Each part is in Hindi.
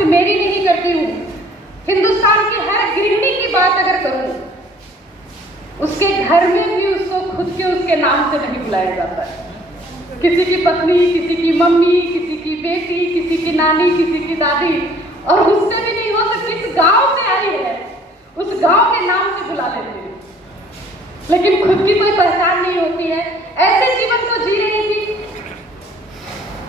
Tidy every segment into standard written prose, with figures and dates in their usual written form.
सिर्फ मेरी नहीं करती हूँ, हिंदुस्तान की हर गृहिणी की बात अगर करूँ, उसके घर में भी उसको खुद के उसके नाम से नहीं बुलाया जाता है। किसी की पत्नी, किसी की मम्मी, किसी की बेटी, किसी की नानी, किसी की दादी, और उससे भी नहीं हो तो किस गांव से आई है उस गांव के नाम से बुला लेते हैं, लेकिन खुद की कोई पहचान नहीं होती है। ऐसे जीवन को जी रही थी।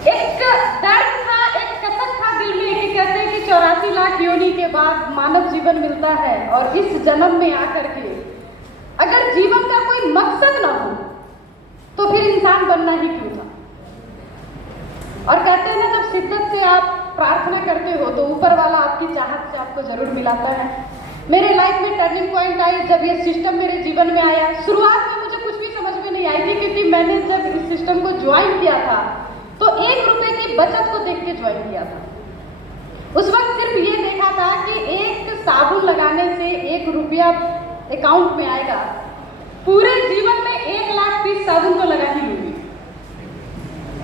एक दर्द था, एक कसक था दिल में कि कहते हैं कि 84 लाख योनि के बाद मानव जीवन मिलता है, और इस जन्म में आकर के अगर जीवन का कोई मकसद ना हो तो फिर इंसान बनना ही क्यों था। और कहते हैं ना, जब शिद्दत से आप प्रार्थना करते हो तो ऊपर वाला आपकी चाहत से आपको जरूर मिलाता है। मेरे लाइफ में टर्निंग पॉइंट आई जब ये सिस्टम मेरे जीवन में आया। शुरुआत में मुझे कुछ भी समझ में नहीं आई थी, क्योंकि मैंने जब इस सिस्टम को ज्वाइन किया था तो 1 रुपए की बचत को देख के ज्वाइन किया था। उस वक्त सिर्फ ये देखा था कि एक साबुन लगाने से 1 रुपया अकाउंट में आएगा, पूरे जीवन में 1,30,000 साबुन तो लगा ही लूंगी,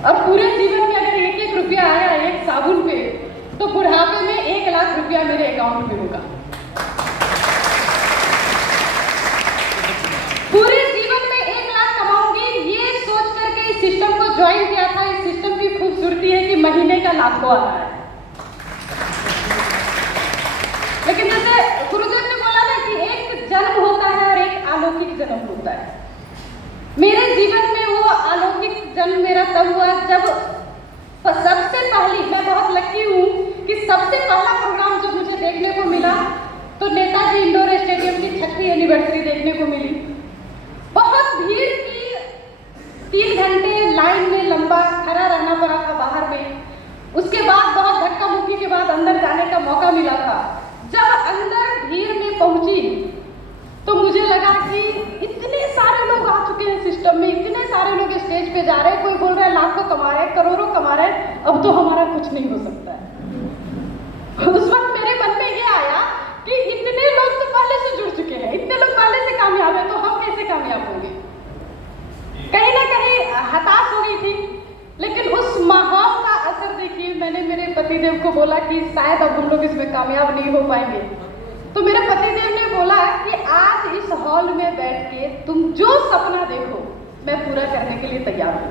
और पूरे जीवन में अगर 1-1 रुपया आया एक साबुन पे, तो बुढ़ापे में 1,00,000 रुपया मेरे अकाउंट में होगा। पूरे जीवन में 1,00,000 कमाऊंगी, ये सोच करके इस सिस्टम को ज्वाइन किया था। इस सिस्टम की खूबसूरती है कि महीने का लाखों आ रहा है। लेकिन जैसे गुरुदेव ने बोला ना कि एक जन्म होता है और एक अलौकिक जन्म होता है। मेरे जीवन में वो अलौकिक जन्म मेरा तब हुआ जब सबसे पहली, मैं बहुत लकी हूँ कि सबसे पहला प्रोग्राम जब मुझे देखने को मिला तो नेताजी इंडोर स्टेडियम की 6वीं एनिवर्सरी देखने को मिली। बहुत भीड़ थी, 3 घंटे लाइन में लंबा खड़ा रहना पड़ा था बाहर में। उसके बाद बहुत धक्का मुक्की के बाद अंदर जाने का मौका मिला था। जब अंदर भीड़ में पहुंची तो मुझे लगा कि इतने सारे लोग आ चुके हैं सिस्टम में, इतने सारे लोग स्टेज पे जा रहे हैं, कोई बोल रहा है लाखों कमा रहे हैं, करोड़ों कमा रहे हैं, अब तो हमारा कुछ नहीं हो सकता है। उस वक्त मेरे मन में ये आया कि इतने लोग तो पहले से जुड़ चुके हैं, इतने लोग पहले से कामयाब है, तो हम कैसे कामयाब होंगे। कहीं ना कहीं हताश हो गई थी। लेकिन उस माहौल का असर देखिए, मैंने मेरे पतिदेव को बोला कि शायद अब हम लोग इसमें कामयाब नहीं हो पाएंगे, तो मेरे पतिदेव ने बोला कि आज इस हॉल में बैठ के तुम जो सपना देखो मैं पूरा करने के लिए तैयार हूँ।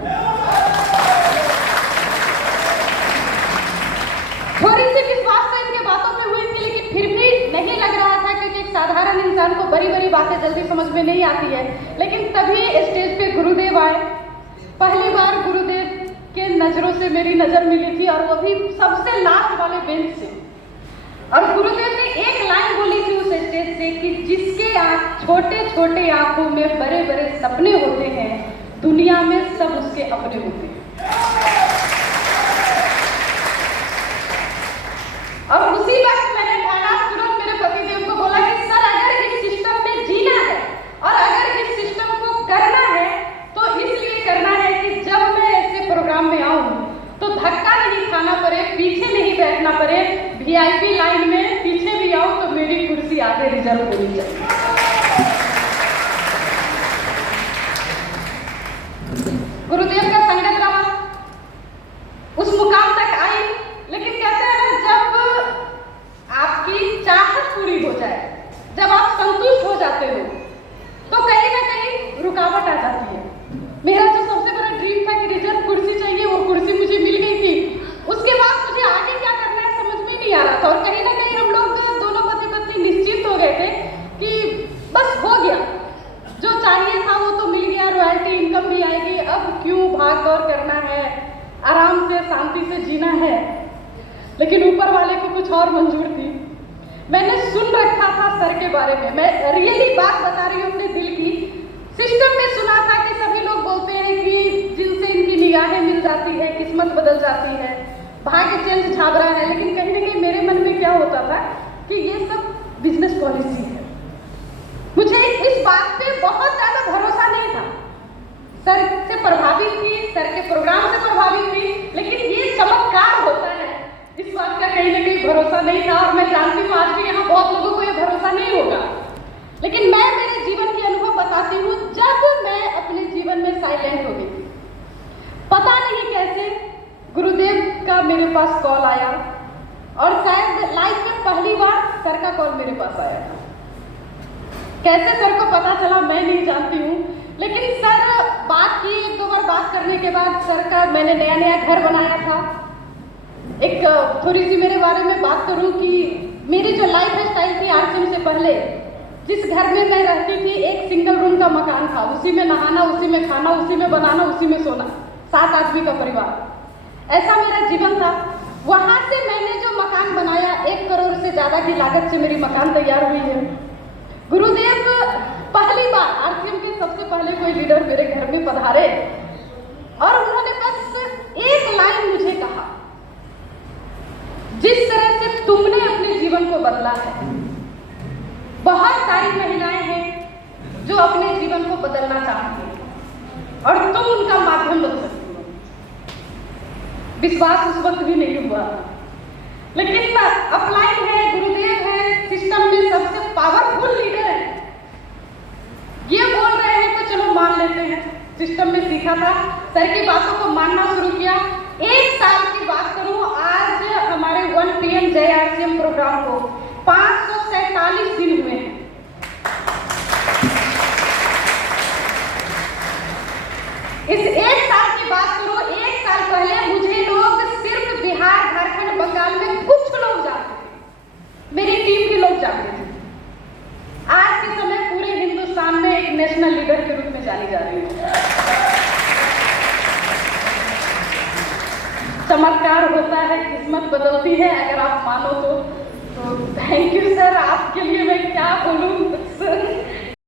थोड़ी सी विश्वास तो इनके बातों में हुई थी, लेकिन फिर भी नहीं लग रहा था, क्योंकि एक साधारण इंसान को बड़ी बड़ी बातें जल्दी समझ में नहीं आती है। लेकिन तभी स्टेज पे गुरुदेव आए। पहली बार गुरुदेव के नजरों से मेरी नजर मिली थी, और वो भी सबसे लास्ट वाले बेंच से। और गुरुदेव ने एक लाइन बोली थी उस स्टेज से कि जिसके छोटे छोटे आंखों में बड़े बड़े सपने होते हैं, दुनिया में सब उसके अपने होते हैं। और उसी वक्त मैंने ठाना, तुरंत मेरे पतिदेव को बोला कि सर अगर इस सिस्टम में जीना है और अगर इस सिस्टम को करना है तो इसलिए करना है कि जब मैं ऐसे प्रोग्राम में आऊं तो धक्का नहीं खाना पड़े, पीछे नहीं बैठना पड़े, वीआईपी लाइन में पीछे भी आऊं तो मेरी कुर्सी आगे रिजर्व होनी चाहिए। गुरुदेव का संगत रहा, उस मुकाम तक आई। लेकिन कहते हैं ना, जब आपकी चाहत पूरी हो जाए, जब आप संतुष्ट हो जाते हो, तो कहीं ना कहीं रुकावट आ जाती है। मेरा जो सबसे बड़ा ड्रीम था कि रिजर्व कुर्सी चाहिए, वो कुर्सी मुझे मिल गई थी। उसके बाद मुझे आगे क्या करना है समझ में नहीं आ रहा था, और कहीं ना कहीं हम लोग दोनों पति पत्नी निश्चित हो गए थे कि बस हो गया, जो चाहिए था वो तो मिल गया, रॉयल्टी इनकम भी आएगी, अब क्यों भाग दौड़ करना है, आराम से शांति से जीना है। लेकिन ऊपर वाले को कुछ और मंजूर थी। मैंने सुन रखा था सर के बारे में, मैं रियली बात बता रही हूँ अपने दिल की। सिस्टम में सुना था कि सभी लोग बोलते हैं कि जिनसे इनकी निगाहें मिल जाती है किस्मत बदल जाती है, भाग्य चेंज झाबरा है। लेकिन कहीं ना कहीं मेरे मन में क्या होता था कि ये सब बिजनेस पॉलिसी है। मुझे इस बात पे बहुत ज्यादा भरोसा नहीं था। सर से प्रभावित थी, सर के प्रोग्राम से प्रभावित थी, लेकिन ये चमत्कार होता है इस बात का कहीं ना कहीं भरोसा नहीं था। और मैं जानती हूँ आज भी यहाँ बहुत लोगों को ये भरोसा नहीं होगा, लेकिन मैं मेरे जीवन के अनुभव बताती हूँ। जब मैं अपने जीवन में साइलेंट हो गई, पता नहीं कैसे गुरुदेव का मेरे पास कॉल आया, और शायद का कॉल मेरे पास आया था। कैसे सर को पता चला मैं नहीं जानती हूँ, लेकिन सर बात की, एक दो बार बात करने के बाद सर का, मैंने नया नया घर बनाया था। एक थोड़ी सी मेरे बारे में बात करूँ कि मेरी जो लाइफ स्टाइल थी आरसीएम से पहले, जिस घर में मैं रहती थी एक सिंगल रूम का मकान था, उसी में नहाना, उसी में खाना, उसी में बनाना, उसी में सोना, 7 आदमी का परिवार, ऐसा मेरा जीवन था। वहाँ से मैंने जो मकान बनाया, 1 करोड़ से ज़्यादा की लागत से मेरी मकान तैयार हुई है। गुरुदेव पहली बार आरसीएम के सबसे पहले कोई लीडर मेरे घर में पधारे और उन्होंने बस एक लाइन मुझे कहा, जिस तरह से तुमने अपने जीवन को बदला है, बहुत सारी महिलाएं हैं जो अपने जीवन को बदलना चाहती हैं और तुम उनका माध्यम बन सकती हो। विश्वास उस वक्त भी नहीं हुआ, लेकिन अपलाइन है, गुरुदेव है, सिस्टम में सबसे पावरफुल लीडर है, ये बोल रहे हैं तो चलो मान लेते हैं। सिस्टम में सीखा था, सर की बातों को मानना शुरू किया। 1 साल की बात करूं, आज हमारे 1 PM जय आरसीएम प्रोग्राम को 547 दिन हुए हैं। इस 1 साल की बात करूं, 1 साल पहले मुझे लोग सिर्फ बिहार, झारखंड, बंगाल में कुछ लोग जानते थे, मेरी टीम के लोग जानते थे। आज के समय पूरे हिंदुस्तान में एक नेशनल लीडर के रूप में जानी जा रही है। चमत्कार होता है, किस्मत बदलती है, अगर आप मानो तो थैंक यू सर, आपके लिए मैं क्या बोलूं।